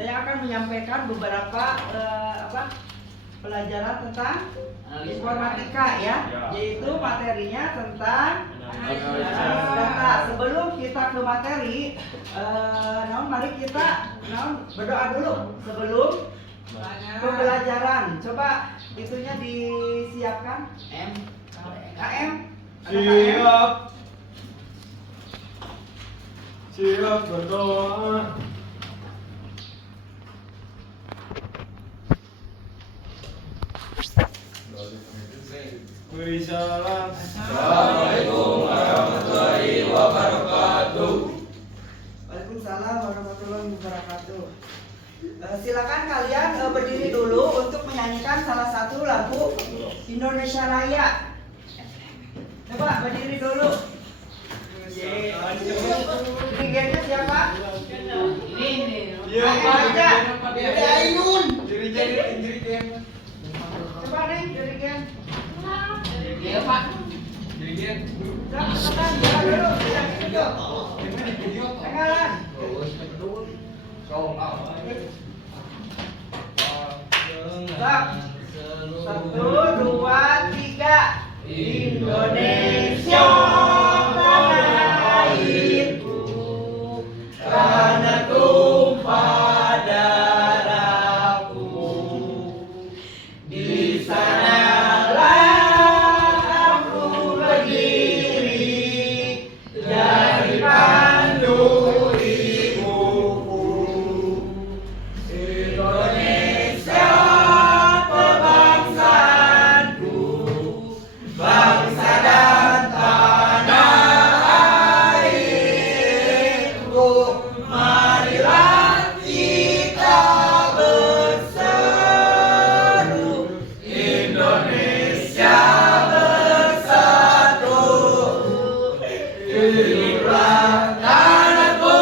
Saya akan menyampaikan beberapa pelajaran tentang informatika ya, yaitu materinya tentang data. Sebelum kita ke materi, mari kita berdoa dulu sebelum pembelajaran. Coba itunya disiapkan. KM. Siap berdoa. Beri salam. Assalamualaikum warahmatullahi wabarakatuh. Waalaikumsalam warahmatullahi wabarakatuh. Silakan kalian berdiri dulu untuk menyanyikan salah satu lagu Indonesia Raya. Coba berdiri dulu. Dirigennya siapa? Ini. Aja. Ainun. Dirigen. Coba nih dirigen. Iya Pak. Dirigen. Cepetan dulu. Tangan. Satu, dua, tiga. Indonesia tanah airku, tanah tumpah darahku. Di sanalah aku berdiri dari pandu ibuku. Indonesia kebangsaanku, bangsa dan tanah airku. Marilah kita berseru, Indonesia bersatu. Hiduplah tanahku,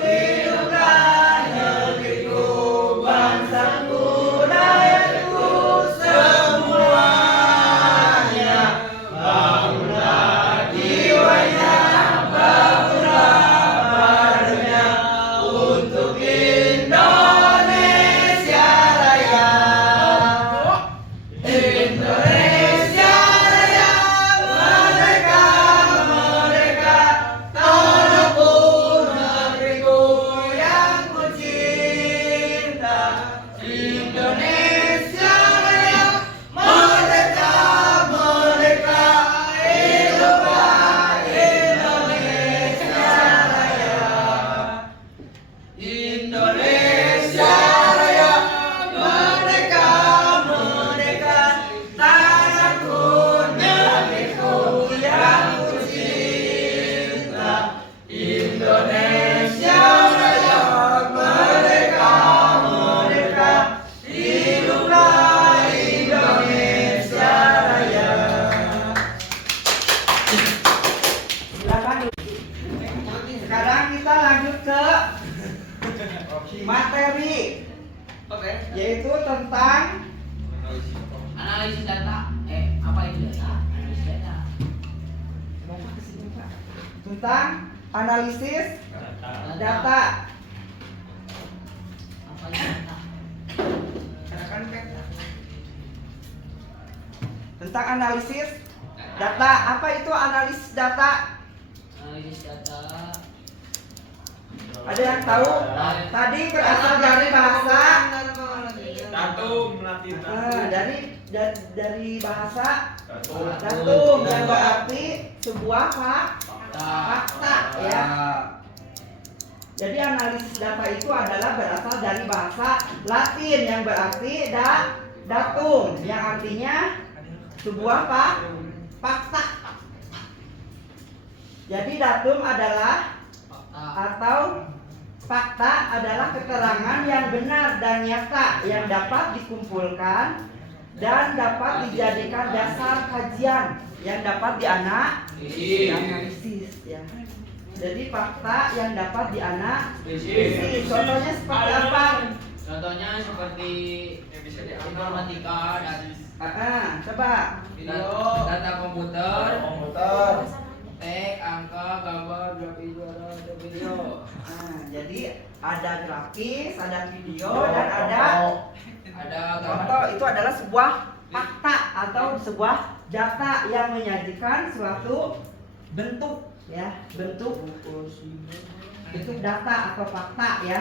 hiduplah negeriku, bangsaku, rakyatku semuanya. Bangunlah jiwanya, bangunlah badannya untuk Indonesia Raya. Indonesia Raya, merdeka, merdeka, tanahku, negeriku yang ku cinta. Indonesia Raya, merdeka, merdeka, hiduplah Indonesia Raya. Indonesia Raya, merdeka, merdeka, tanahku, negeriku yang ku cinta. Indonesia Raya, merdeka, merdeka, hiduplah Indonesia Raya. Silakan. Sekarang kita lanjut ke materi, yaitu tentang Analisis data. Apa itu data? Analisis data. tentang analisis data. Apa itu data? Tentang analisis data. Apa itu analisis data? Analisis data. Ada yang tahu? Tadi berasal dari bahasa Datum Latin. dari bahasa datum yang berarti sebuah fakta ya. Jadi analisis data itu adalah berasal dari bahasa Latin yang berarti datum, yang artinya sebuah fakta. Jadi datum adalah atau fakta adalah keterangan yang benar dan nyata yang dapat dikumpulkan dan dapat dijadikan dasar kajian yang dapat dianalisis ya. Jadi fakta yang dapat dianalisis. Contohnya seperti apa? Contohnya seperti informatika dan Coba video, data komputer, teks, angka, gambar, grafik, suara, video. Nah, jadi ada grafis, ada video, dan ada foto. Itu adalah sebuah fakta atau sebuah data yang menyajikan suatu bentuk, ya, bentuk data atau fakta, ya.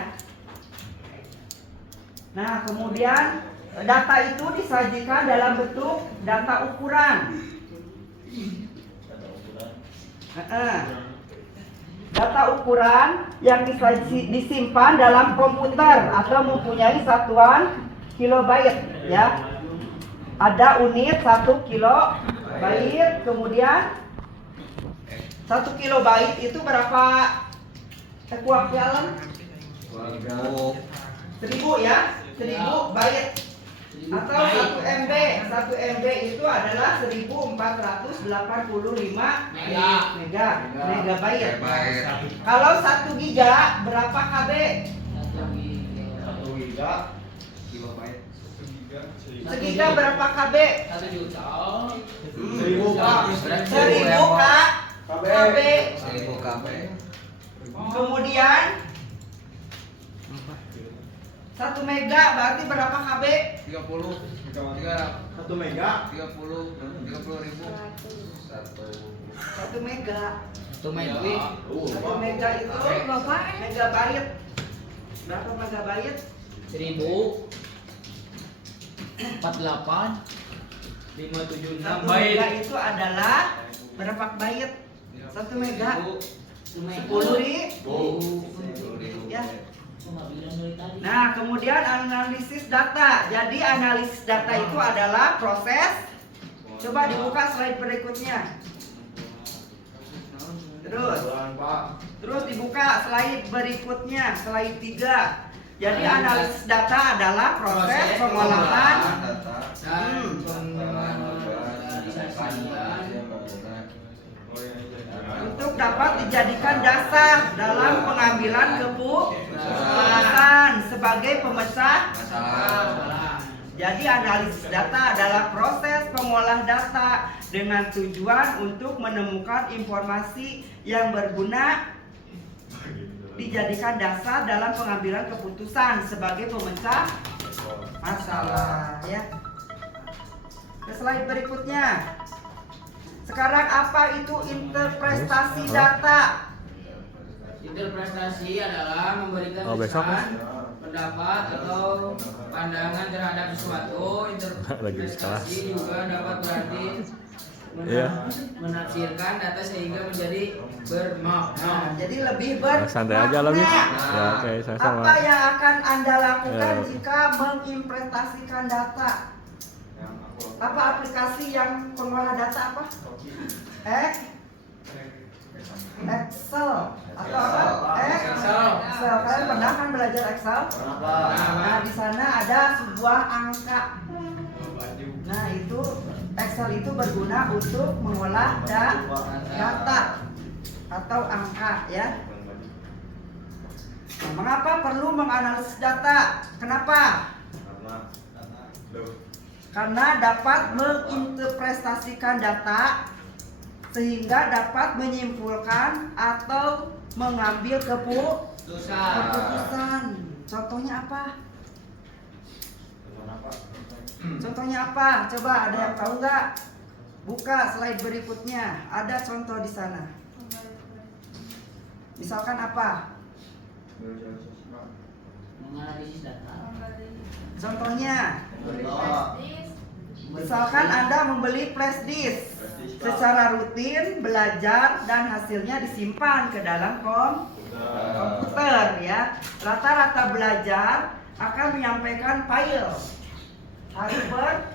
Nah, kemudian data itu disajikan dalam bentuk data ukuran. Data ukuran yang disimpan dalam komputer atau mempunyai satuan kilobyte, ya. Ada unit 1 kilobyte, kemudian 1 kilobyte itu berapa ekuivalen? 1000, ya, 1000 byte. Atau 1 MB. 1 MB itu adalah 1485 megabyte. Kalau 1 giga berapa KB? 1 giga kilobyte. Segiga berapa KB? 1 juta. 1000 Pak. 1000 KB. 1000 KB. Kemudian 1 mega berarti berapa KB? 30. 1 mega 30 ribu. 1 mega. 1 mega. 1 mega itu berapa? Megabyte. Berapa megabyte? 1048 1 576 mega itu adalah berapa byte? 1 mega 10.000, ya. Nah, kemudian analisis data. Jadi analisis data itu adalah proses. Coba dibuka slide berikutnya. Terus dibuka slide berikutnya, slide 3. Jadi analisis data adalah proses pengolahan untuk dapat dijadikan dasar dalam pengambilan keputusan sebagai pemecah masalah. Jadi analisis data adalah proses pengolah data dengan tujuan untuk menemukan informasi yang berguna dijadikan dasar dalam pengambilan keputusan sebagai pemecah masalah, ya. Ke slide berikutnya. Sekarang apa itu interpretasi data? Interpretasi adalah memberikan kesan, pendapat atau pandangan terhadap sesuatu. Interpretasi juga dapat berarti menafsirkan data sehingga menjadi bermakna. Jadi lebih santai aja lah, Bis. bermakna. Ya, oke, sama-sama. Apa yang akan Anda lakukan Ya. jika menginterpretasikan data? Apa aplikasi yang pengolah data apa? Excel atau apa? Excel. Kalian pernah kan belajar Excel? Nah, di sana ada sebuah angka. Nah, itu Excel itu berguna untuk mengolah data atau angka, ya. Nah, mengapa perlu menganalisis data? Kenapa? Karena dapat menginterpretasikan data sehingga dapat menyimpulkan atau mengambil keputusan. Contohnya apa? Contohnya apa? Coba ada yang tahu nggak? Buka slide berikutnya. Ada contoh di sana. Misalkan apa? Menganalisis data. Contohnya, misalkan Anda membeli flash disk secara rutin, belajar dan hasilnya disimpan ke dalam komputer, ya. Rata-rata belajar akan menyampaikan file hari per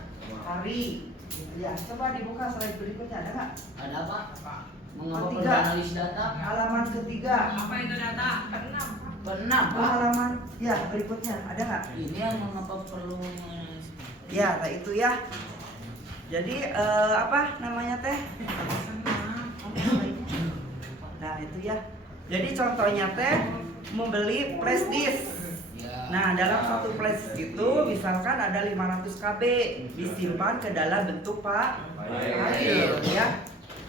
hari. Ya, coba dibuka slide berikutnya, ada nggak? Ada apa? Mengapa perlu Ketiga. analisis data? Halaman ketiga. Apa itu data? Pernah, Oh, Pak. halaman, ya berikutnya, ada nggak? Ini yang mengapa perlu menganalisis. Ya, nah itu ya. Jadi apa namanya teh? Nah itu ya. Jadi contohnya teh membeli flash disk. Ya. Nah, dalam satu flash itu misalkan ada 500 KB disimpan ke dalam bentuk file, ya.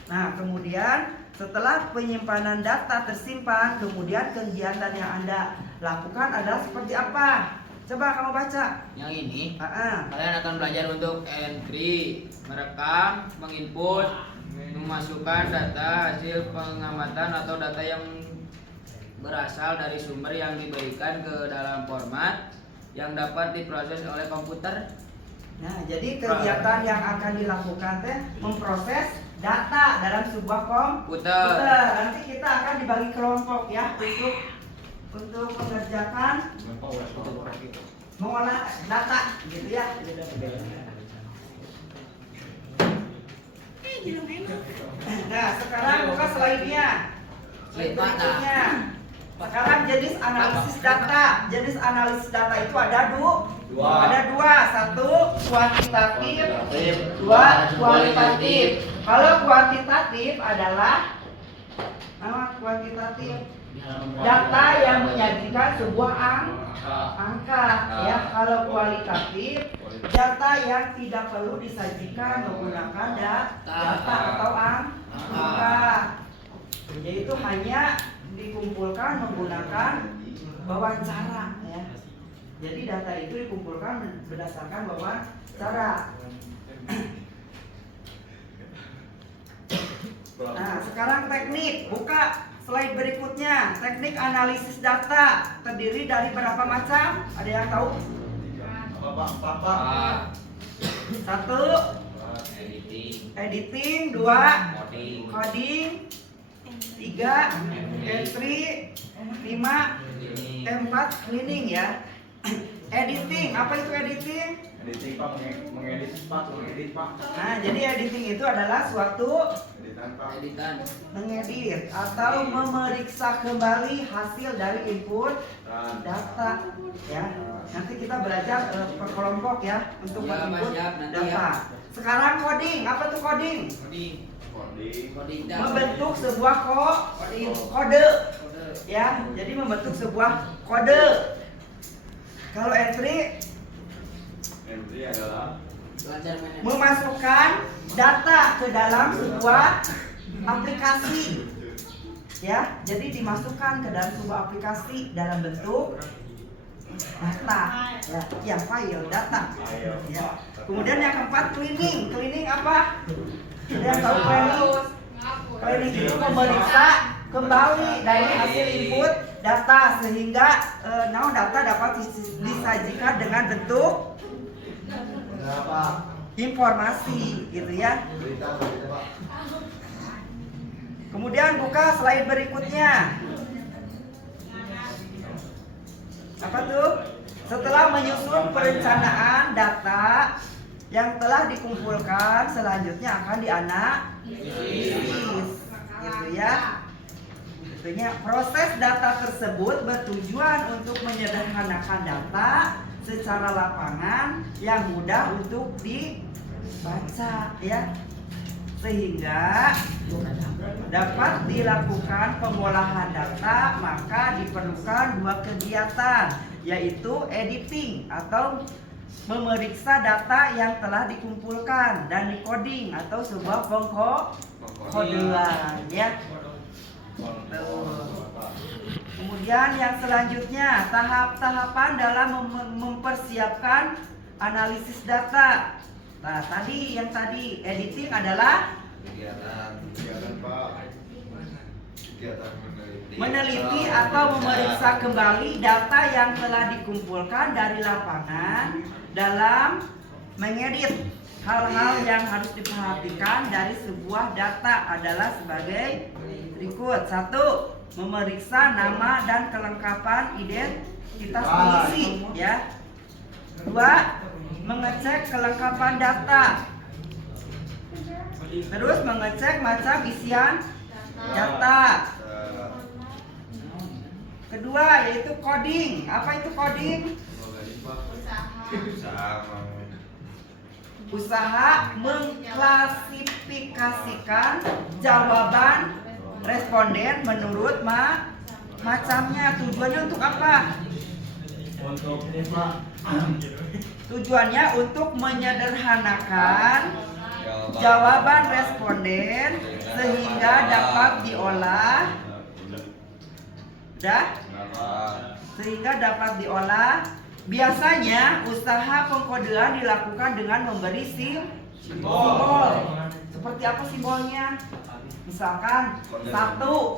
Nah, kemudian Setelah penyimpanan data tersimpan, kemudian kegiatan yang Anda lakukan adalah seperti apa? Coba kamu baca. Yang ini Ah, kalian akan belajar untuk entry, merekam, menginput, memasukkan data hasil pengamatan atau data yang berasal dari sumber yang diberikan ke dalam format yang dapat diproses oleh komputer. Nah, jadi kegiatan yang akan dilakukan teh memproses data dalam sebuah komputer. Nanti kita akan dibagi kelompok ya untuk mengerjakan mengolah data gitu ya. Nah, sekarang buka slide-nya. Slide berikutnya. Sekarang jenis analisis data. Jenis analisis data itu ada dua. Satu kuantitatif, dua kualitatif. Kalau kuantitatif adalah kuantitatif data yang menyajikan sebuah angka ya. Kalau kualitatif data yang tidak perlu disajikan menggunakan data atau angka, yaitu hanya dikumpulkan menggunakan wawancara ya. Jadi data itu dikumpulkan berdasarkan wawancara. Nah, sekarang teknik, buka slide berikutnya. Teknik analisis data terdiri dari berapa macam? Ada yang tahu? Satu, editing. Dua, coding. Tiga, entry. Lima, keempat, cleaning ya. Editing, apa itu editing? Editing Pak, mengedit Pak. Nah, jadi editing itu adalah suatu Editan. mengedit atau memeriksa kembali hasil dari input data ya. Nanti kita belajar per kelompok ya untuk Ya, menginput Mas, nanti data. ya. Sekarang coding, apa tuh coding? Coding data. Membentuk sebuah kode ya. Jadi membentuk sebuah kode. Kalau entry adalah Belajar manajemen. memasukkan data ke dalam sebuah aplikasi ya. Jadi dimasukkan ke dalam sebuah aplikasi dalam bentuk data ya, file data ya. Kemudian yang keempat cleaning apa? Ada yang tahu cleaning? Cleaning itu memeriksa kembali dari hasil input data sehingga data dapat disajikan dengan bentuk informasi gitu ya. Kemudian buka slide berikutnya. Apa tuh? Setelah menyusun perencanaan data yang telah dikumpulkan, selanjutnya akan dianalisis gitu ya. Tentunya proses data tersebut bertujuan untuk menyederhanakan data secara lapangan yang mudah untuk dibaca ya, sehingga dapat dilakukan pengolahan data. Maka diperlukan dua kegiatan, yaitu editing atau memeriksa data yang telah dikumpulkan dan decoding atau sebuah pengkodean ya. Kemudian yang selanjutnya, tahap-tahapan dalam mempersiapkan analisis data. Nah, yang tadi editing adalah kegiatan Pak. Kegiatan meneliti atau memeriksa kembali data yang telah dikumpulkan dari lapangan dalam mengedit. Hal-hal yang harus diperhatikan dari sebuah data adalah sebagai berikut. Satu, memeriksa nama dan kelengkapan identitas pengisi ya. Dua, mengecek kelengkapan data. Terus mengecek macam isian data. Kedua yaitu coding. Apa itu coding? Usaha mengklasifikasikan jawaban responden menurut macamnya. Tujuannya untuk apa? Tujuannya untuk menyederhanakan jawaban responden sehingga dapat diolah. Sehingga dapat diolah. Biasanya usaha pengkodean dilakukan dengan memberi simbol. Seperti apa simbolnya? Misalkan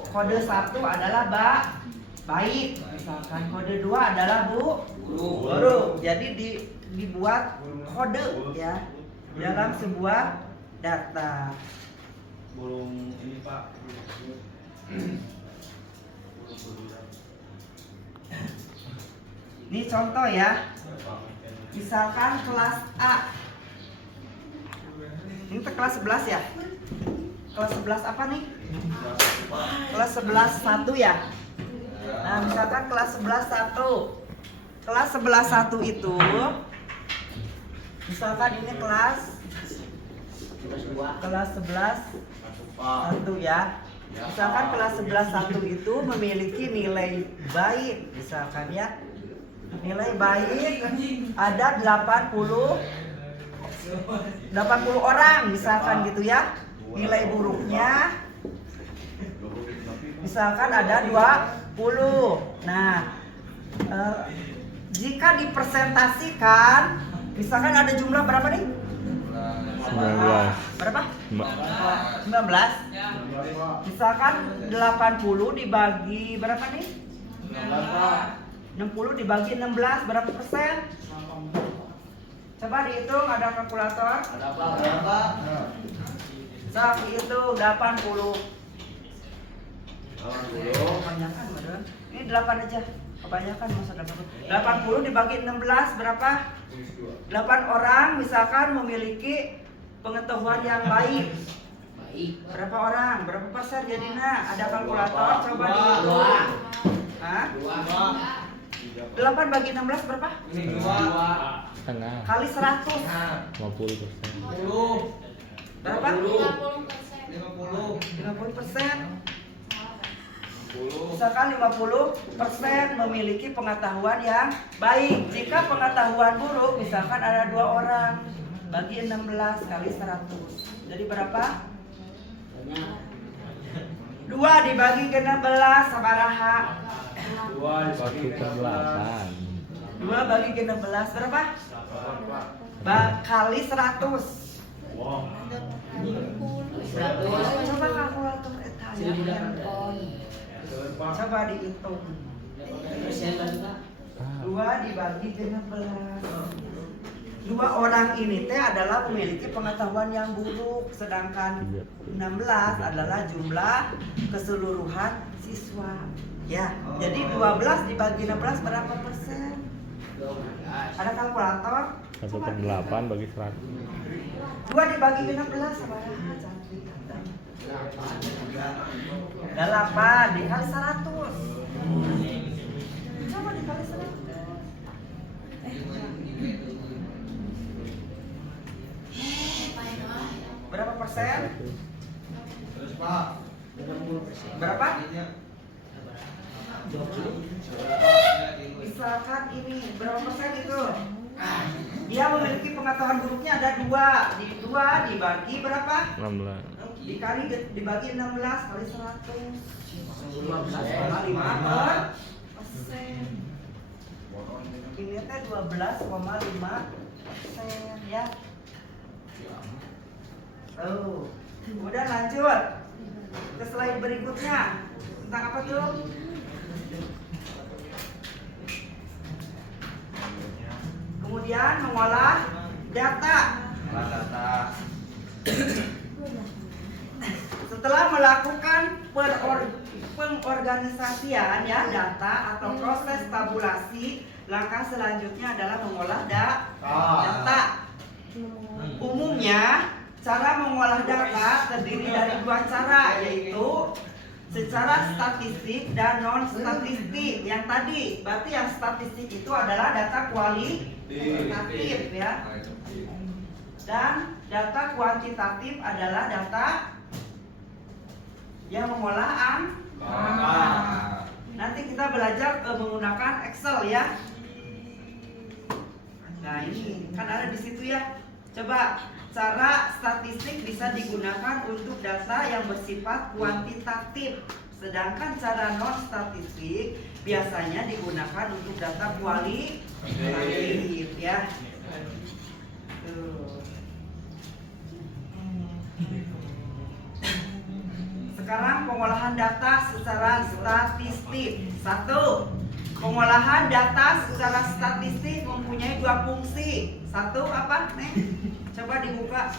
kode 1 adalah baik. Misalkan kode 2 adalah buruk. Jadi dibuat kode ya dalam sebuah data. Belum ini Pak. Ini contoh ya. Misalkan kelas A. Ini kelas 11 ya? Kelas 11 apa nih? Kelas 11 1 ya? Nah, misalkan kelas 11 1. Kelas 11 1 itu misalkan ini kelas 11 1 ya. Misalkan kelas 11 1 itu memiliki nilai baik, misalkan ya. Nilai baik ada 80 orang misalkan gitu ya. Nilai buruknya misalkan ada 20. Nah, jika dipresentasikan misalkan ada jumlah berapa nih? 19. Berapa? 19. Misalkan 80 dibagi berapa nih? 60 dibagi 16 berapa persen? Coba dihitung, ada kalkulator? Ada berapa? Sok hitung 80. Kebanyakan beneran. Ini 8 aja. Kebanyakan masa 80. 80 dibagi 16 berapa? 8 orang misalkan memiliki pengetahuan yang baik. Berapa orang? Berapa persen jadinya? Ada kalkulator, coba dihitung. Hah? 8 bagi 16 berapa? Setengah. Kali 100. 50%. Berapa? 50%. 50%. Misalkan 50% memiliki pengetahuan yang baik. Jika pengetahuan buruk, misalkan ada 2 orang, bagi 16 kali 100. Jadi berapa? 2 dibagi 16 sabaraha? 1/8. 2 bagi 16 berapa? Kali 100. Coba kalkulator coba dihitung. 2 dibagi 16. 2 orang ini teh adalah memiliki pengetahuan yang buruk, sedangkan 16 adalah jumlah keseluruhan siswa. Ya, jadi 12 dibagi 16 berapa persen? Ada kalkulator? 1/8 bagi 100. 2 dibagi 16 sama 8 dikali 100. Coba dikali 100. Berapa persen? Berapa? Misalkan ini berapa persen itu? Dia memiliki pengetahuan buruknya ada 2. 2 dibagi berapa? 16. Dibagi 16 kali 100. 12,5%. Ini teh 12,5% ya. Udah lanjut ke slide berikutnya. Tentang apa tuh? Kemudian mengolah data. Setelah melakukan pengorganisasian ya data atau proses tabulasi, langkah selanjutnya adalah mengolah data. Umumnya cara mengolah data terdiri dari 2 cara, yaitu secara statistik dan non statistik. Yang tadi, berarti yang statistik itu adalah data kualitatif ya. Dan data kuantitatif adalah data yang mengolah angka. Nanti kita belajar menggunakan Excel ya. Nah ini kan ada di situ ya. Coba cara statistik bisa digunakan untuk data yang bersifat kuantitatif, sedangkan cara non statistik biasanya digunakan untuk data kualitatif ya. Tuh. Sekarang pengolahan data secara statistik. 1. Pengolahan data secara statistik mempunyai 2 fungsi. 1 apa, Neng? Coba dibuka.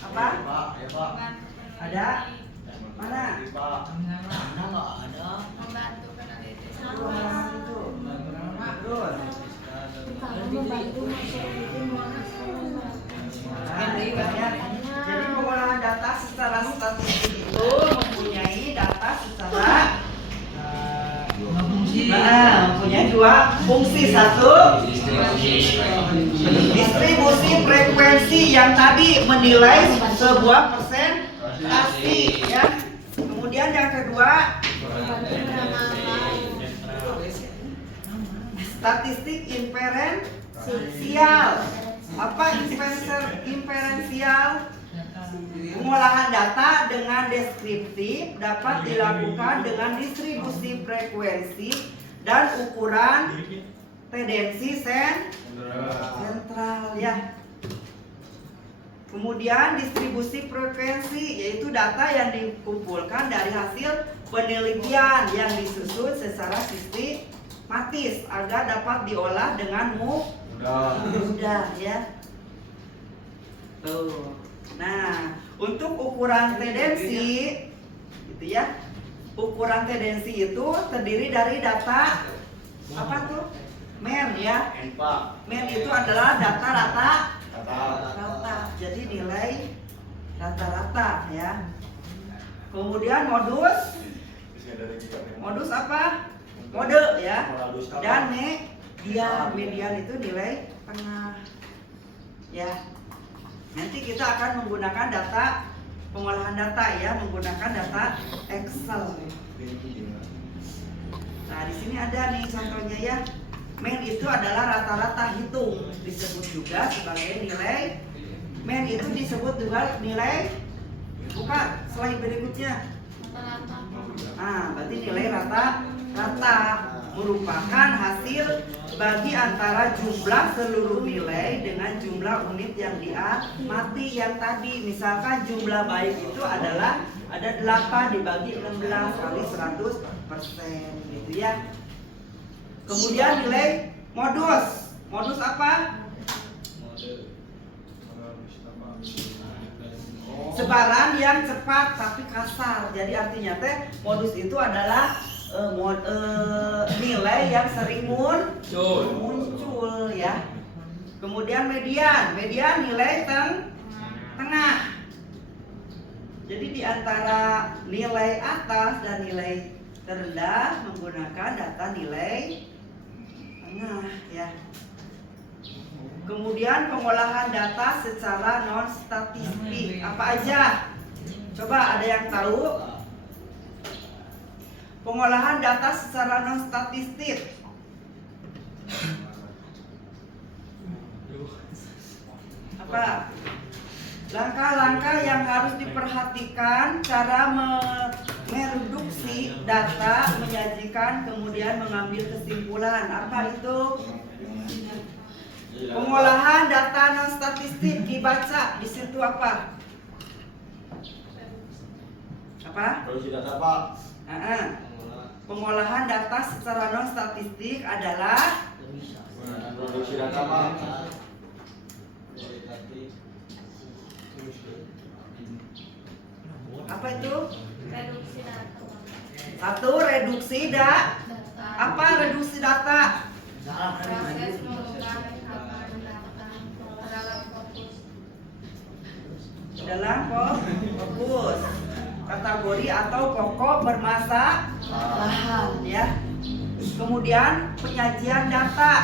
Apa? Ada? Mana? Membantu peneliti. Terus. Jadi pengolahan data secara statistik itu mempunyai data secara mempunyai 2 fungsi. 1. Distribusi frekuensi yang tadi menilai sebuah persentase ya. Kemudian yang kedua statistik inferensial. Apa inferensial? Pengolahan data dengan deskriptif dapat dilakukan dengan distribusi frekuensi dan ukuran tendensi sentral ya. Kemudian distribusi frekuensi yaitu data yang dikumpulkan dari hasil penelitian yang disusun secara sistematis agar dapat diolah dengan mudah ya. Tuh. Nah, untuk ukuran tendensi gitu ya. Ukuran tendensi itu terdiri dari data apa tuh? MEN ya. MEN itu adalah data rata. Jadi nilai rata-rata ya. Kemudian modus apa? Mode ya. Dan median itu nilai tengah ya. Nanti kita akan menggunakan data pengolahan data ya, menggunakan data Excel. Nah, di sini ada nih contohnya ya. MEN itu adalah rata-rata hitung, disebut juga sebagai nilai. MEN itu disebut juga nilai. Buka slide berikutnya. Nah, berarti nilai rata-rata merupakan hasil bagi antara jumlah seluruh nilai dengan jumlah unit yang diamati yang tadi. Misalkan jumlah baik itu adalah ada 8 dibagi 16 kali 100% gitu ya. Kemudian nilai modus. Modus apa? Sebaran yang cepat tapi kasar. Jadi artinya modus itu adalah nilai yang sering muncul ya. Kemudian median nilai tengah. Jadi di antara nilai atas dan nilai terendah menggunakan data nilai tengah ya. Kemudian pengolahan data secara non statistik apa aja? Coba ada yang tahu? Pengolahan data secara non statistik. Apa? Langkah-langkah yang harus diperhatikan cara mereduksi data, menyajikan, kemudian mengambil kesimpulan. Apa itu? Pengolahan data non statistik dibaca di situ apa? Apa? Produksi data Pak. Pengolahan data secara non statistik adalah Produksi data Pak. apa itu? Reduksi data. 1. Reduksi apa reduksi data? Proses mengubah hafal data dalam fokus. Dalam fokus kategori atau pokok bermasalah ya. Kemudian penyajian data.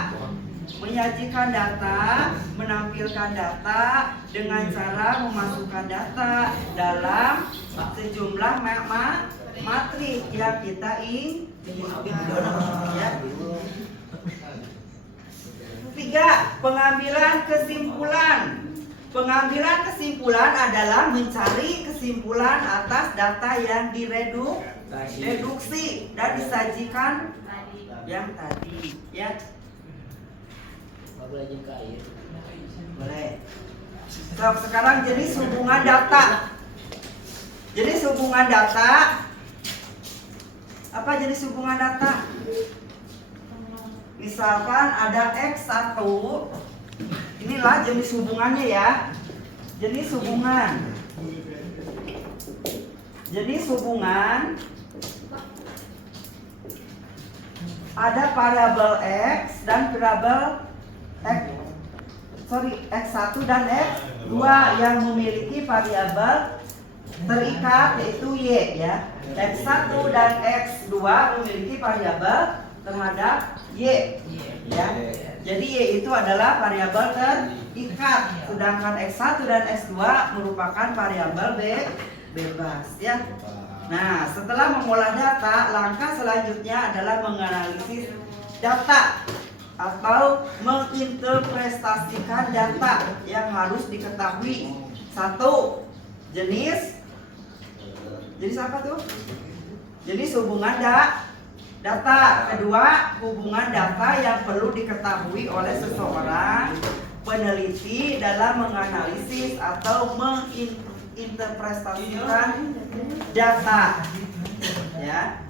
Menyajikan data, menampilkan data dengan cara memasukkan data dalam sejumlah matrik yang kita inginkan ya. Tiga, pengambilan kesimpulan. Pengambilan kesimpulan adalah mencari kesimpulan atas data yang direduksi dan disajikan yang tadi, ya. Boleh. So, sekarang jenis hubungan data. Jenis hubungan data. Apa jenis hubungan data? Misalkan ada X1. Inilah jenis hubungannya ya. Jenis hubungan. Jenis hubungan ada variabel X dan variabel X1 dan X2 yang memiliki variabel terikat yaitu Y ya. X1 dan X2 memiliki variabel terhadap Y ya. Jadi Y itu adalah variabel terikat, sedangkan X1 dan X2 merupakan variabel bebas ya. Nah, setelah mengolah data, langkah selanjutnya adalah menganalisis data atau menginterpretasikan data yang harus diketahui. Satu, jenis apa tuh? Jenis hubungan data. Kedua, hubungan data yang perlu diketahui oleh seseorang peneliti dalam menganalisis atau menginterpretasikan data. Ya.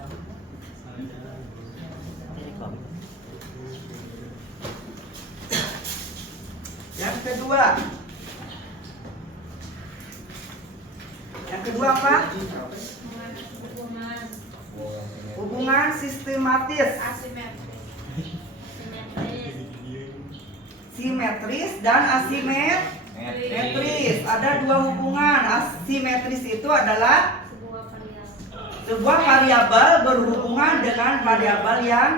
Yang kedua apa? Hubungan sistematis, simetris dan asimetris. Ada dua hubungan. Asimetris itu adalah sebuah variabel berhubungan dengan variabel yang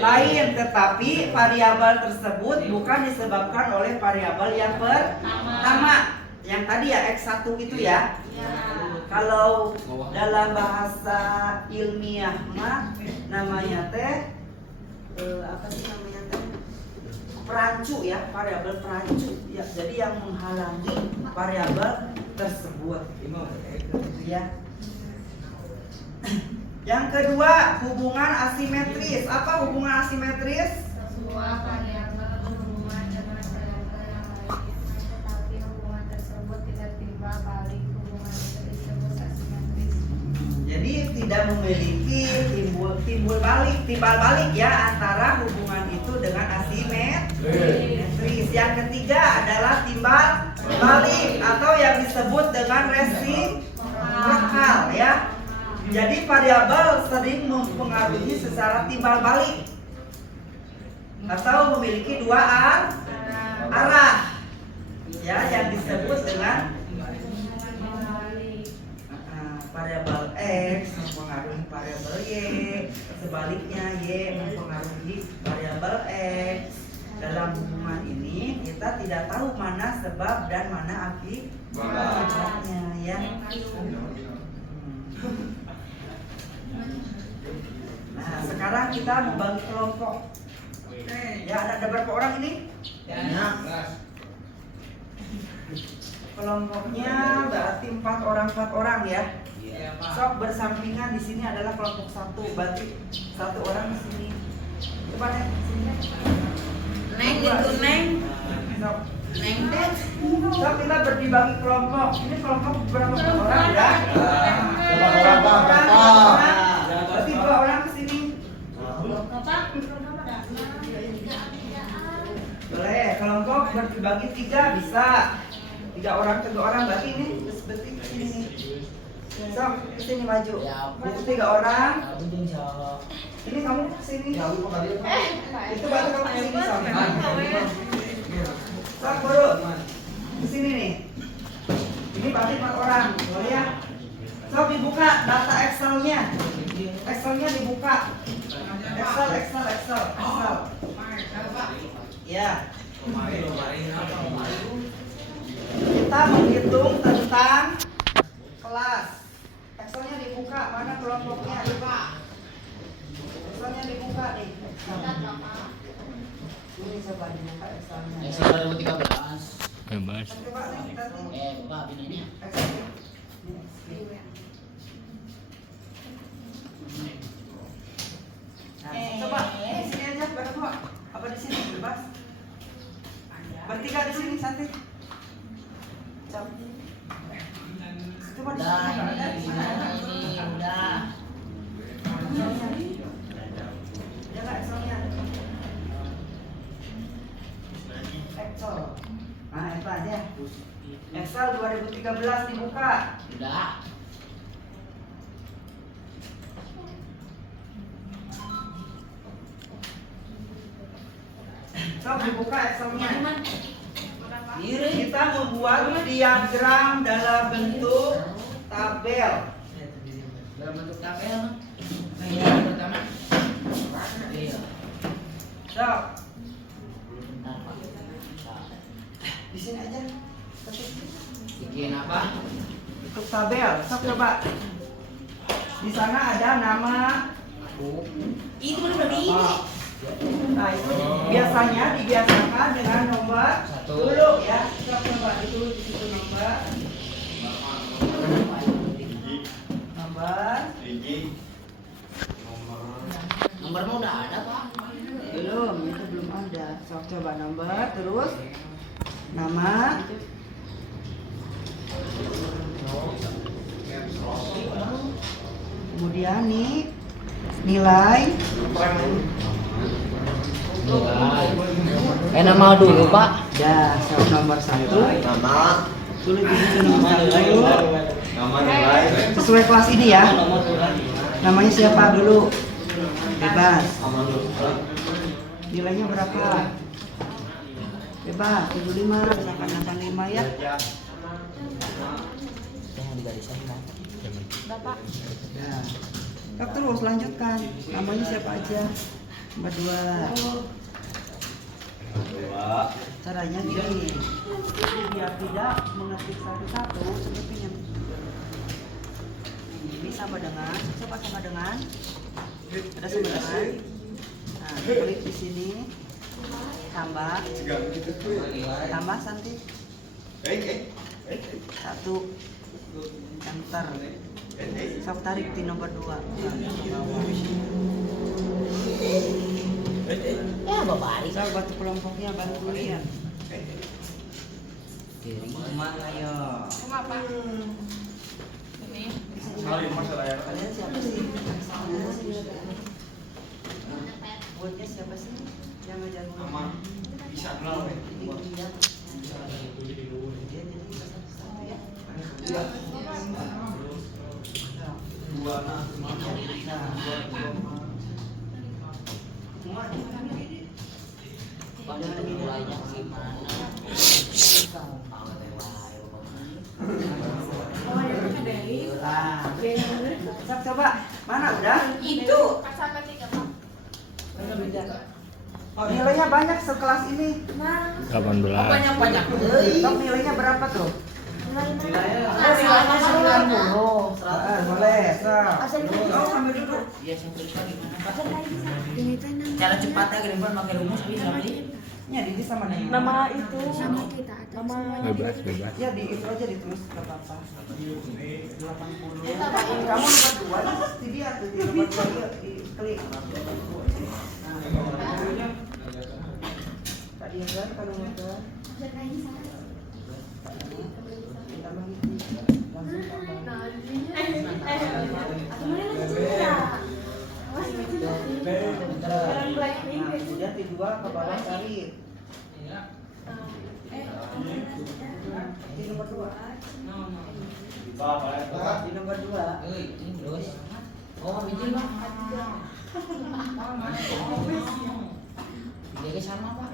lain, tetapi variabel tersebut bukan disebabkan oleh variabel yang pertama. Yang tadi ya X1 itu ya. Kalau dalam bahasa ilmiah mah namanya teh apa sih namanya teh? Perancu ya, variabel perancu. Ya, jadi yang menghalangi variabel tersebut. Ya. Yang kedua, hubungan asimetris. Apa hubungan asimetris? Sebuah variabel berhubungan dengan variabel yang lain, tetapi hubungan tersebut tidak timbal balik. Hubungan itu disebut asimetris. Jadi tidak memiliki timbal balik ya antara hubungan itu dengan asimetris. Yang ketiga adalah timbal balik atau yang disebut dengan resikal ya. Jadi variabel sering mempengaruhi secara timbal balik atau memiliki dua arah ya, yang disebut dengan variabel X mempengaruhi variabel Y, sebaliknya Y mempengaruhi variabel X. Dalam hubungan ini kita tidak tahu mana sebab dan mana akibatnya ya. Nah, sekarang kita membagi kelompok. Ya, ada berapa orang ini? Kelompoknya berarti 4 orang ya. Sok bersampingan di sini adalah kelompok 1, berarti 1 orang di sini. Coba deh sini. Neng itu neng. Sok. Neng teh. Sok kita dibagi kelompok. Ini kelompok berapa orang ya? Berapa orang? Berarti 2 orang ke sini. Boleh, kelompok dibagi 3 bisa. 3 orang ke 2 orang berarti ini seperti ini. Sok, ke sini maju. Itu 3 orang. Ini kamu ke sini. Itu berarti kamu ke sini sok. Sok, baru ke sini nih. Ini berarti 4 orang. Boleh ya? Sok dibuka data Excel-nya. Excel-nya dibuka. Excel. Ya. Kita menghitung tentang kelas. Excelnya dibuka, mana kelompoknya? Excelnya dibuka nih. coba dibuka Excelnya. Excel 2013. Bebas. Coba nih, kita nih. Bapak ininya. Excelnya. Nah, coba di sini aja berdua. Apa di sini bebas? Bertiga di sini Santi. Coba. Coba di Udah sini. ini udah. Ya nggak Excelnya? Excel. Nah, itu aja. Excel 2013 dibuka. Udah. Coba dibuka Excelnya. Kita membuat diagram dalam bentuk tabel. Dalam bentuk tabel. Iya, pertama. Iya. Sok, di sini aja. Bikin apa? Bentuk tabel. Sok coba. Di sana ada nama. Itu udah di ini. Nah, itu biasanya dibiasakan dengan nomor Satu. dulu ya. Sok coba itu di situ nomor. Nomor. Nomor mah udah ada, Pak. Belum, itu belum ada. Sok coba nomor, terus nama. Kemudian nih nilai. Nama dulu, Pak. Ya, sok nomor 1. Nama, Tulis di situ nomor 1. nama nilai, Sesuai kelas ini ya. Namanya siapa dulu? Bebas. Nilainya berapa? Bebas, 75, misalkan 85 ya. Bapak. Ya. Kak, terus lanjutkan. Namanya siapa aja? Nomor 2. Caranya gini. Jadi biar tidak mengetik satu-satu seperti yang ini sama dengan, coba sama dengan, ada sama dengan. Nah, klik di sini, tambah, tambah Santi, 1, enter. Sok tarik di nomor 2. Ya, Bapak Ari. Sok bantu kelompoknya bantuin. Ayo. Kenapa? Ini. Kalian siapa sih? Buatnya siapa sih? Yang ngajar nama. Bisa kenal ya. Mulainya gimana? Coba, mana udah? Itu. Sampai 3, Pak. Nilainya banyak sekelas ini. 18. Banyak-banyak. Top nilainya berapa tuh? Nilainya 90. Boleh, sok. Oh, sambil duduk. Iya, saya tulis lagi mana, Pak? Cara cepatnya gini pun pakai rumus bisa beli. Ya, di sama dengan Nama itu sama kita. Nama Bebas, bebas. ya di itu aja ditulis nggak apa-apa. 80. Kamu nomor 2 pasti dia tuh di nomor 2 dia diklik. Tadi kan kalau mau ke tambah itu langsung tambah. Nah, kemudian di 2 ke bawah cari. Di nomor 2. Di nomor 2. Terus. Oh, biji, Pak. Dia sama, Pak.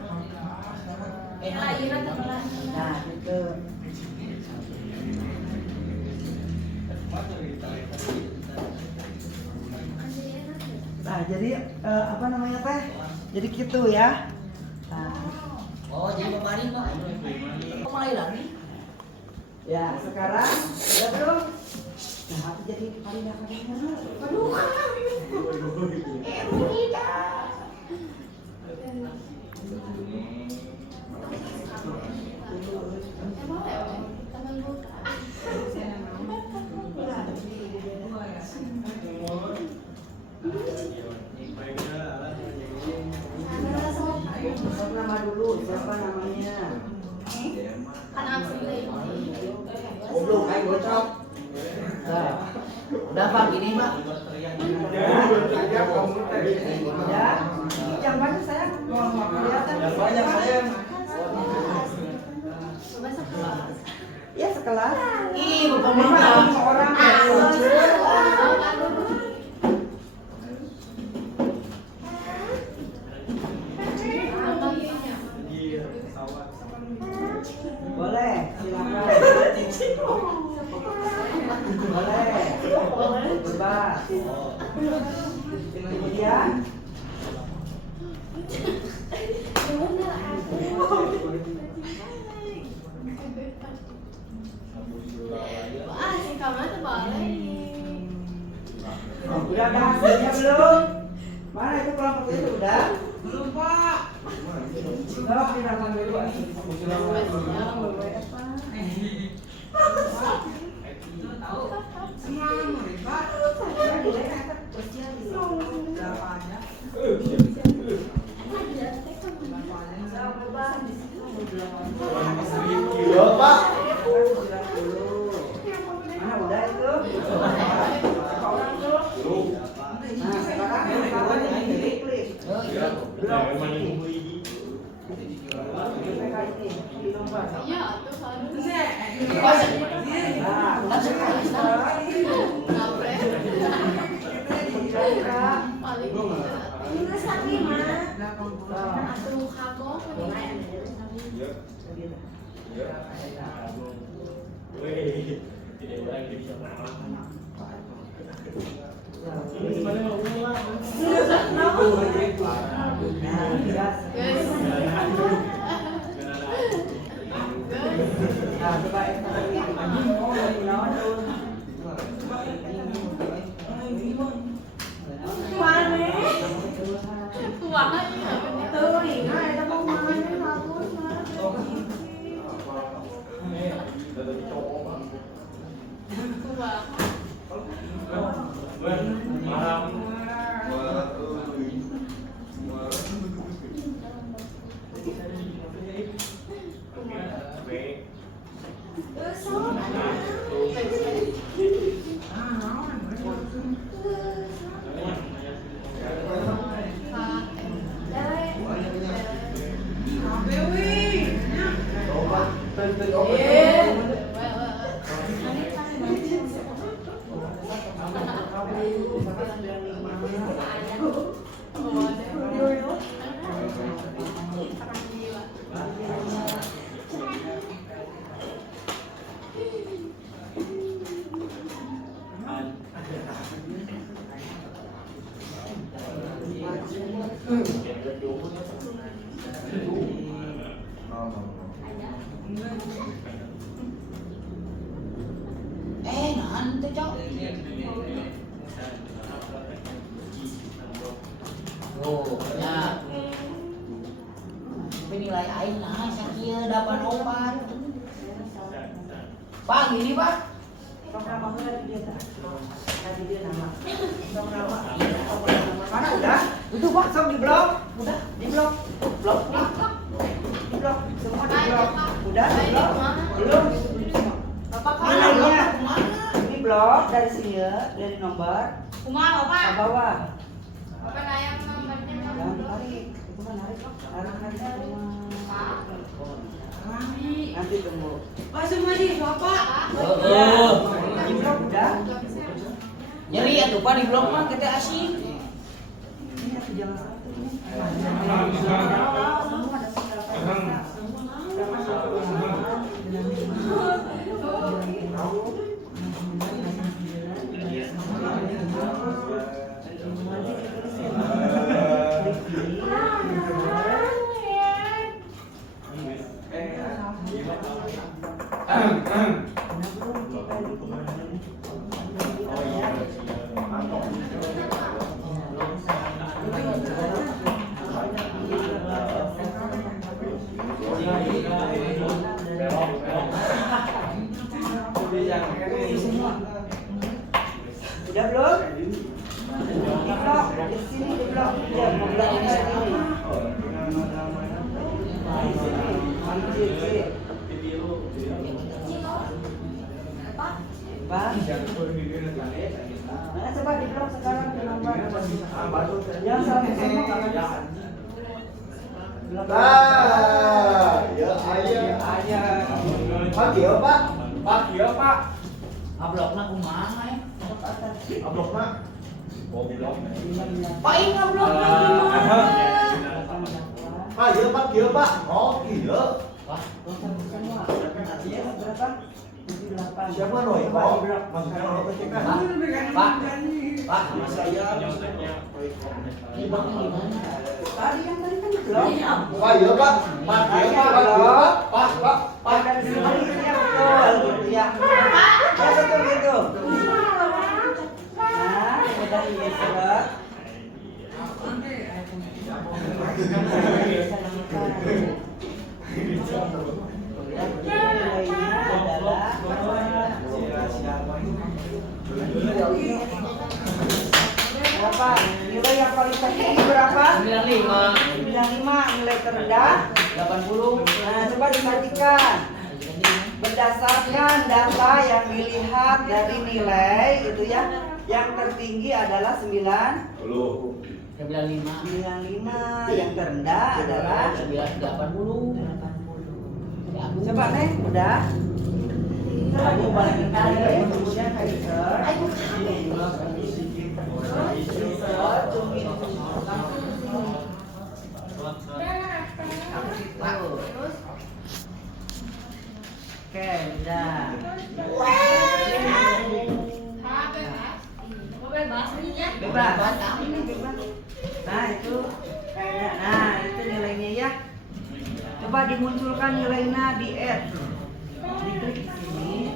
Nah, gitu. Nah, jadi apa namanya teh? Jadi gitu ya. Nah, Oh, jadi Bapak Ari, Pak. Kok mulai lagi? ya sekarang udah belum? Nah, aku jadi paling dapat mana? Aduh, Sebut nama dulu, siapa namanya? Kan asli ini. Goblok, ayo gocok. Nah, Udah Pak, gini Pak. ya, yang banyak saya mau kelihatan. Yang banyak saya. Besok kelas. Ya sekelas. Ih, bukan Lima Bapak. orang. Boleh, silakan. Boleh. Bebas. Kemudian Si kamu tuh boleh. udah ada hasilnya belum? Mana itu kelompok itu udah? Belum Pak. Belum dilakukan dulu. Iya, Pak. Mana udah itu? Orang tuh. Nah, sekarang klik. Belum. Iya, tuh harus. Nah, Paling atuh kamu Nanti cok. Oh, ya. Penilai aing nah sakieu dapat opat. Pak, gini Pak. Mana udah? Itu Pak, sok di blok. Udah, di blok. Blok. Di blok. Semua di blok. Udah di blok. Belum. Nilainya di blok dari sini ya, dari nomor Kumaha, Pak? ke bawah. Apa nanya nomornya? Jangan tarik. Itu kan narik. Tarik nanti tunggu. Pak Sumadi, Bapak. Di blok udah. Nyeri atuh Pak di blok mah kita asik. Ini aku jangan satu ini. Semua ada Udah belum? Di blok, di sini di blok. Ya, mau blok ini sini. Di sini, manjit sih. Bang. Mana coba di blok sekarang di nomor. Yang sama semua enggak bisa. Nah, ya ayah. Pak Gio Pak. Pak Gio Pak. Ablokna kumaha ya? Ablok nak. Oh blok. Pak ini ablokna gimana? Pak Gio Pak Gio Pak. Oh Gio. Wah, Semua. Artinya berapa? 78. Siapa Noy? Oh maksudnya orang kecilkan. Pak, Pak, sama saya. Tadi yang tadi kan belum. Pak Gio Pak. Pak Gio Pak. Pak Gio Pak. Pak. Dan sebenarnya betul gitu ya. Ya betul gitu. Nah, udah digeser. Berapa? Nilai yang paling tinggi berapa? 95. 95. Nilai terendah 80. Nah, coba diperhatikan. Berdasarkan data yang dilihat dari nilai itu ya, yang tertinggi adalah 95, 95, yang terendah adalah 80. coba nih, udah. Coba dibalikin kali, kemudian Kaiser. Oke, udah. Bebas. Ini bebas. Nah, itu kayaknya. Nah, itu nilainya ya. Coba dimunculkan nilainya di add. Diklik di sini.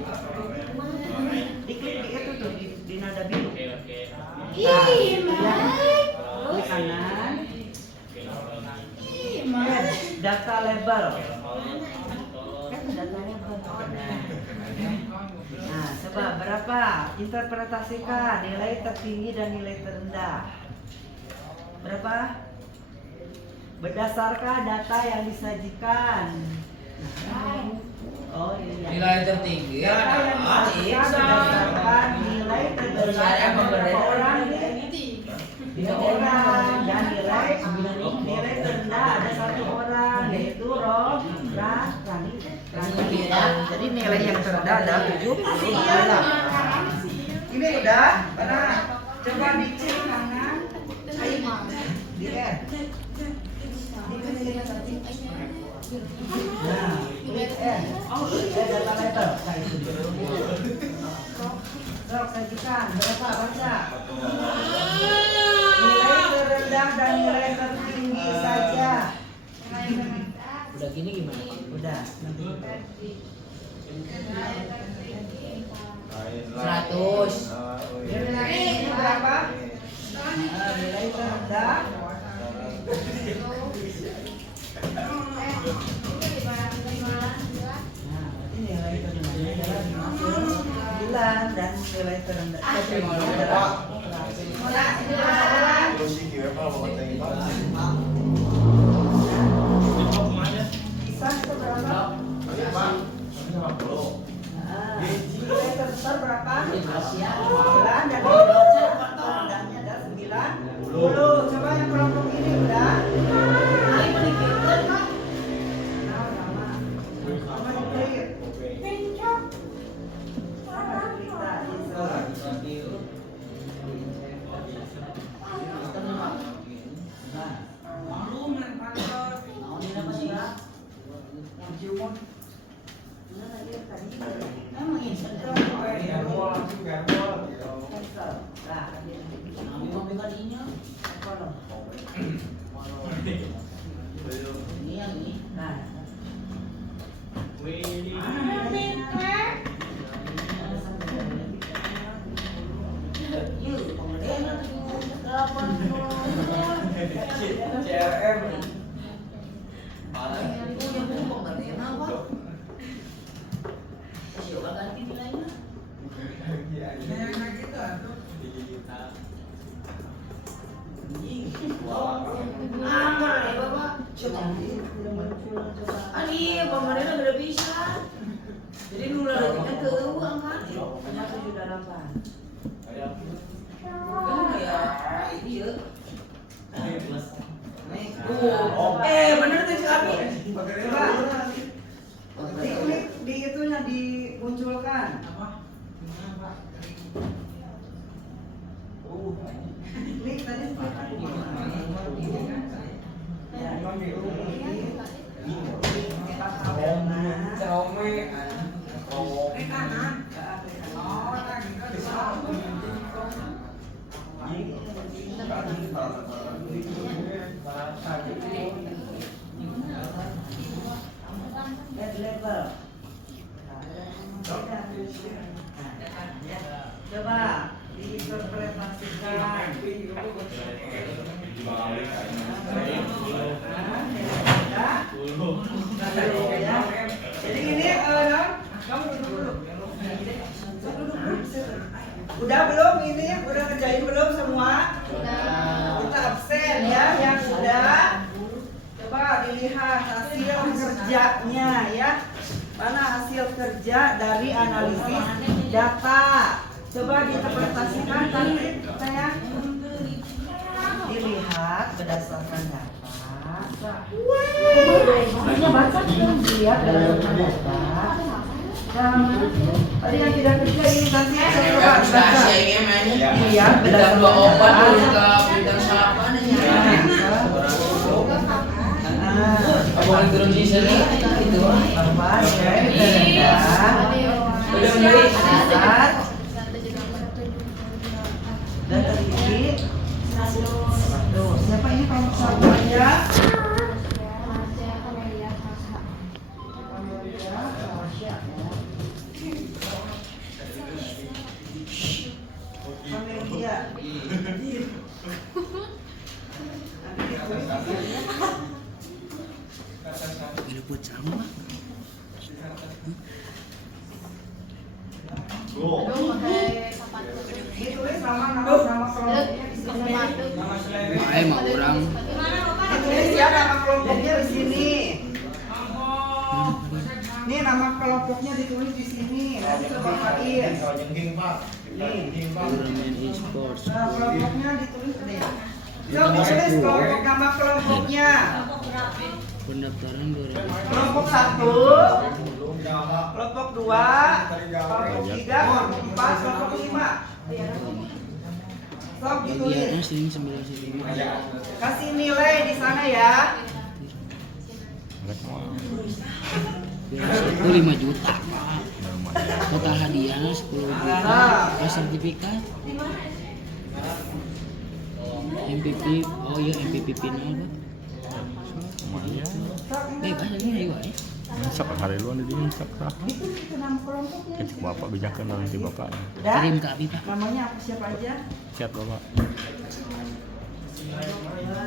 Diklik di itu tuh di nada biru. Nah, ya. Klik kanan. Add data label. Data label. Nah, coba berapa? Interpretasikan nilai tertinggi dan nilai terendah. Berapa? Berdasarkan data yang disajikan. Oh iya. Nilai tertinggi Data yang disajikan berdasarkan nilai terendah berapa orang? 3 orang dan nilai terendah ada 1 orang yaitu Rani. Jadi nilai yang terendah adalah 79. Ini udah, mana? Coba dicek kanan. Di add. Nah, klik add. Data letter. Sok sajikan berapa baca? Nilai terendah dan nilai tertinggi saja. Udah gini gimana? Udah. 100. Nilai ini berapa? Nilai terendah. Nah, ini nilai terendahnya adalah 9 dan nilai terendah adalah Mana? Ini berapa orang? Terus si Gio Pak mau tanya Pak. Bisa itu berapa? Pak. 50. Nah, nilai terbesar berapa? 9 dan nilai terendahnya adalah 90. Coba yang kelompok ini udah. Nah, sama. Sama diklik. Sama kita insert. Ani, pemerintah udah bisa. Jadi dulu kita ke uang kan? Masuk sudah 8. Kan ya ini ya. Bener tuh si Abi. Coba di itunya dimunculkan. Ini tadi Dead level. Coba diinterpretasikan. Jadi ini kamu duduk dulu. Udah belum ini? Udah ngerjain belum semua? Kita absen ya, yang sudah. Coba dilihat hasil kerjanya ya. Mana hasil kerja dari analisis data? Coba diinterpretasikan nanti saya. Dilihat berdasarkan data. Baca dilihat berdasarkan data. Tadi yang tidak kerja ini nanti coba baca. Dilihat berdasarkan data. Boleh turun di sini itu. Apa? Udah mulai besar. Dan tertinggi. Tuh, siapa ini kelompok satunya? Buat sama. Ditulis nama kelompoknya di sini. Mah orang. Ditulis ya nama kelompoknya di sini. Ini nama kelompoknya ditulis di sini. Nanti coba bacain. Nih. Nah, kelompoknya ditulis nih. Coba ditulis kelompok nama kelompoknya. Pendaftaran Kelompok 1, kelompok 2, kelompok 3, kelompok 4, kelompok 5. Sok ditulis. Kasih nilai di sana ya. 5 juta. Total hadiah 10 juta. Sertifikat. MPP, oh iya MPP final. Bebas ini juga ya. Sok hari luar di sini sok. Ditulis ke nama kelompoknya. Cek bapak bijakan nanti bapak. Udah? Kirim ke Abi Pak. Namanya apa siapa aja? Chat bapak.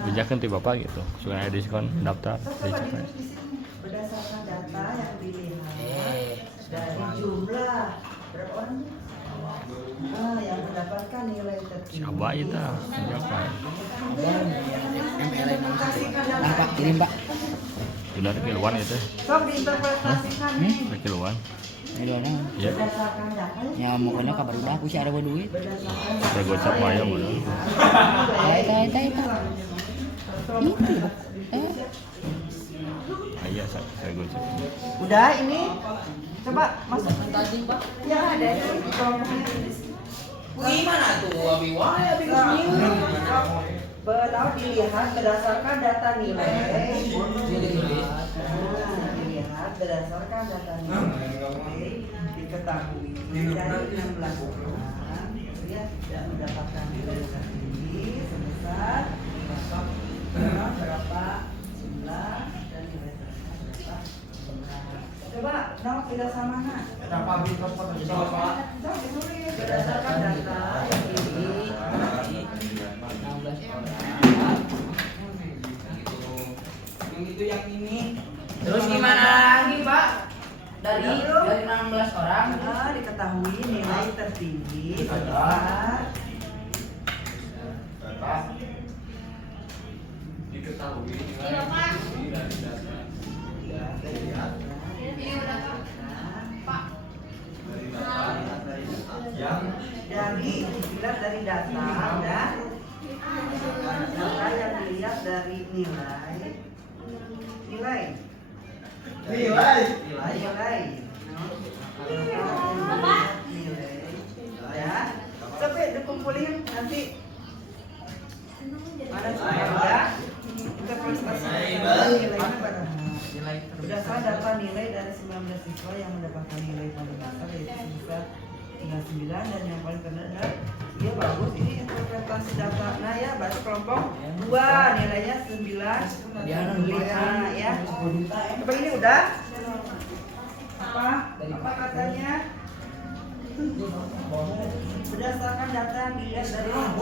Bijakan ti bapak gitu. Supaya ada diskon daftar. Coba ditulis di sini berdasarkan data yang dilihat dari jumlah berapa orang? Yang mendapatkan nilai tertinggi. Coba itu bijakan. MLA nah Pak, kirim Pak. Udah kiluan itu. Sok diinterpretasikan nih. Kiluan. Ini orang. Ya. Berdasarkan data. Ya mau kena kabar udah aku sih ada duit. Saya gocap maya modal. Itu. Iya, saya gocap. Udah ini coba masuk tadi Pak. Ya ada di kelompoknya. Gimana tuh Abi wae Abi Belau dilihat berdasarkan data nilai. Dilihat berdasarkan data nilai. Diketahui dari 16 orang dia tidak mendapatkan nilai tertinggi sebesar berapa jumlah dan nilai terendah berapa jumlah. Coba nomor tidak sama nah. Kenapa bisa Coba ditulis berdasarkan data yang ini. 16 orang. Yang itu yang ini. Terus gimana lagi Pak? Dari 16 orang Diketahui nilai tertinggi sebesar diketahui Iya Pak. dilihat dari data dan data yang dilihat dari nilai ya. Sampai dikumpulin nanti ada udah kita prestasi nilainya pada berdasarkan data nilai dari 19 siswa yang mendapatkan nilai paling besar yaitu sebesar 39 dan yang paling rendah dia bagus ini interpretasi data. Nah ya berarti kelompok 2 nilainya 9 ya. Coba ini udah apa katanya? Berdasarkan data yang dilihat dari orang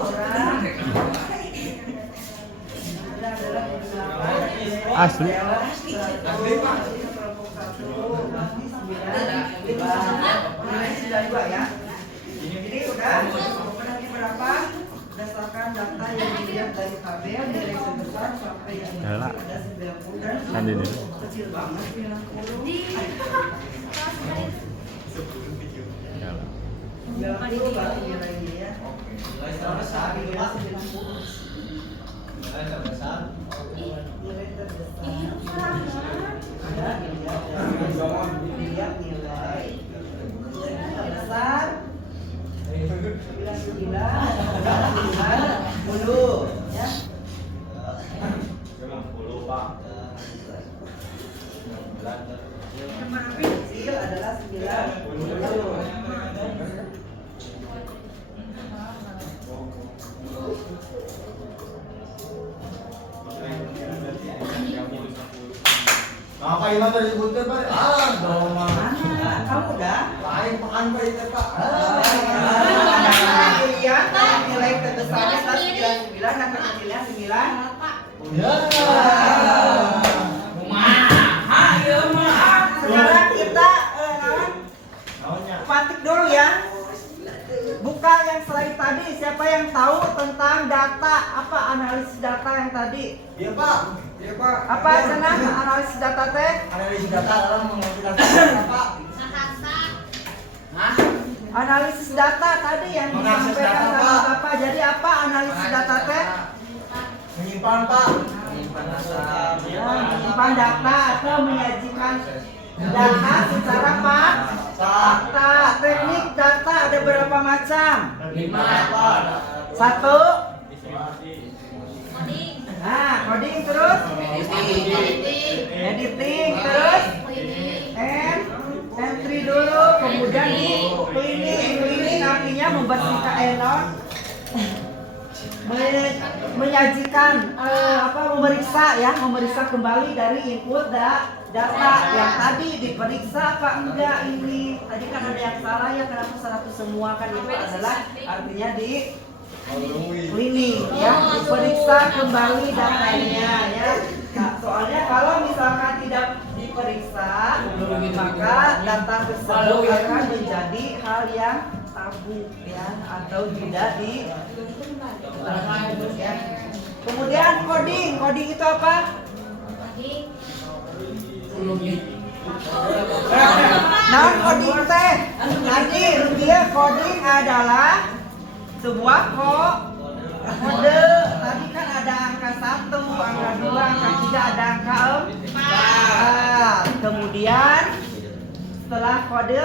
Asli. Jadi udah lagi berapa? Berdasarkan data yang dilihat dari tabel nilai sebesar sampai yang Yalah. ada 90 dan Nanti dulu. kecil banget 90 baru nilainya ya. Nilai terbesar ada dilihat nilai terbesar 99 ya. Yang kecil adalah 90. Ngapain mah tadi sebutkan Pak? Doma. Kamu udah? Lain pekan Pak itu Pak. Dilihat nilai terbesarnya adalah 99 dan kecilnya 9. Ya. Sekarang kita patik dulu ya. Buka yang slide tadi. Siapa yang tahu tentang data apa analisis data yang tadi? Iya Pak. Apa cenah analisis data teh? Analisis data adalah mengumpulkan data Pak. Analisis data tadi yang Analisis disampaikan data, sama Pak. Bapak. Jadi apa analisis data teh? Menyimpan Pak. Ya, menyimpan data atau menyajikan data secara fakta. Teknik data ada berapa macam? 5 Pak. 1. Nah, coding terus. Editing terus. Entry dulu, kemudian di cleaning artinya membersihkan menyajikan memeriksa kembali dari input data yang tadi diperiksa apa enggak ini. Tadi kan ada yang salah ya, kenapa 100 semua kan itu adalah artinya di cleaning ya, diperiksa kembali datanya ya. Nah, soalnya kalau misalkan tidak diperiksa maka data tersebut akan menjadi hal yang tabu ya atau tidak di ya. Kemudian coding itu apa? Nah, coding teh nanti dia coding adalah sebuah kode. Tadi kan ada angka 1, angka 2, angka 3, ada angka 4. Kemudian setelah kode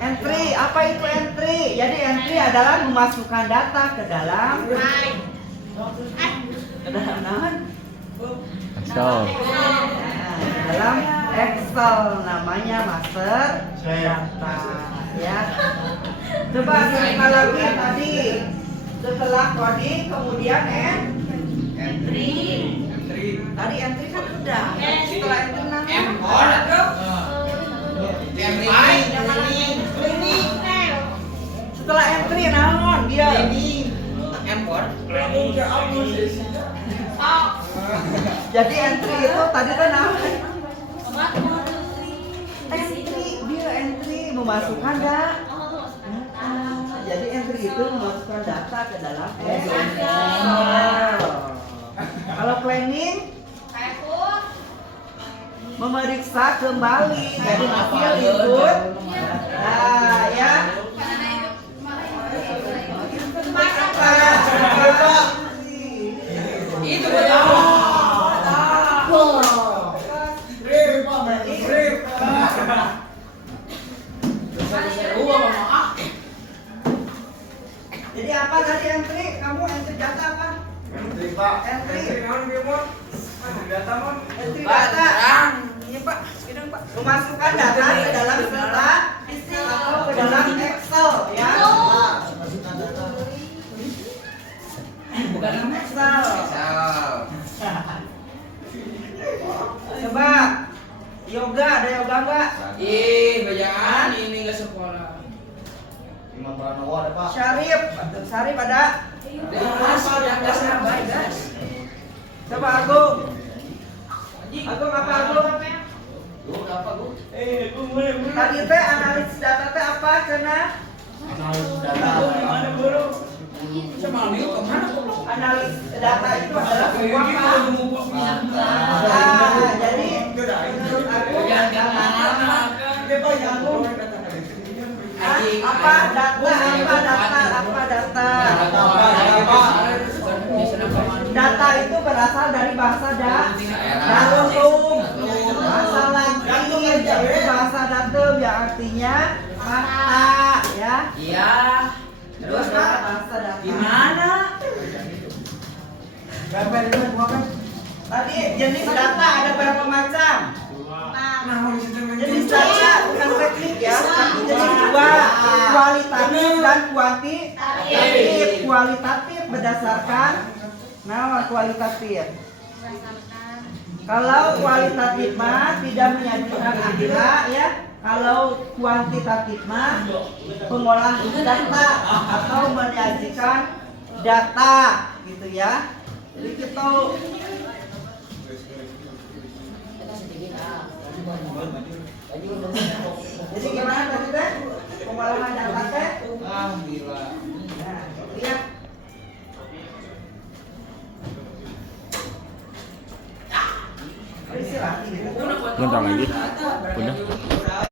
entry. Apa itu entry? Jadi entry adalah memasukkan data ke dalam Excel. dalam Excel, namanya master data ya. Coba sekali lagi tadi setelah coding kemudian entry. Tadi entry kan udah. Setelah entry namanya setelah entry naon dia jadi entry itu tadi kan namanya entry memasukkan data. Jadi entry itu memasukkan data ke dalam Excel. Kalau planning memeriksa kembali dari hasil input Nah, ya. Itu betul. Seru apa maaf? Jadi apa tadi entry? Kamu entry data apa? Entry Pak. Entry. Entry Pak, data. sekarang. Iya Pak, sekarang Pak. Memasukkan data ke dalam spreadsheet atau ke dalam Excel, ya. Bukan Excel. Misal. Coba yoga, ada yoga nggak? Ih, bajaan ini nggak sekolah. Imam Pranowo ada Pak. Syarif, Syarif ada. Gas, gas baik gas. Coba Agung. Agung apa Agung? Lu apa lu? Tadi teh analisis data teh apa cenah? Sama Leo kemana kok? Analisis data itu adalah sebuah jadi menurut aku apa data. Data itu berasal dari bahasa datum. Bahasa Latin itu bahasa datum yang artinya fakta, ya. Iya. Terus bahasa data. Gimana? Tadi jenis data ada berapa macam? Jenis data bukan teknik ya, tapi jenis dua, kualitatif dan kuantitatif. Kualitatif berdasarkan kualitatif. Kalau kualitatif mah tidak menyajikan angka ya. Kalau kuantitatif mah pengolah data atau menyajikan data gitu ya. Jadi kita jadi gimana tadi teh pengolahan data teh? Gila. Nah, lihat. Bentar lagi. Udah.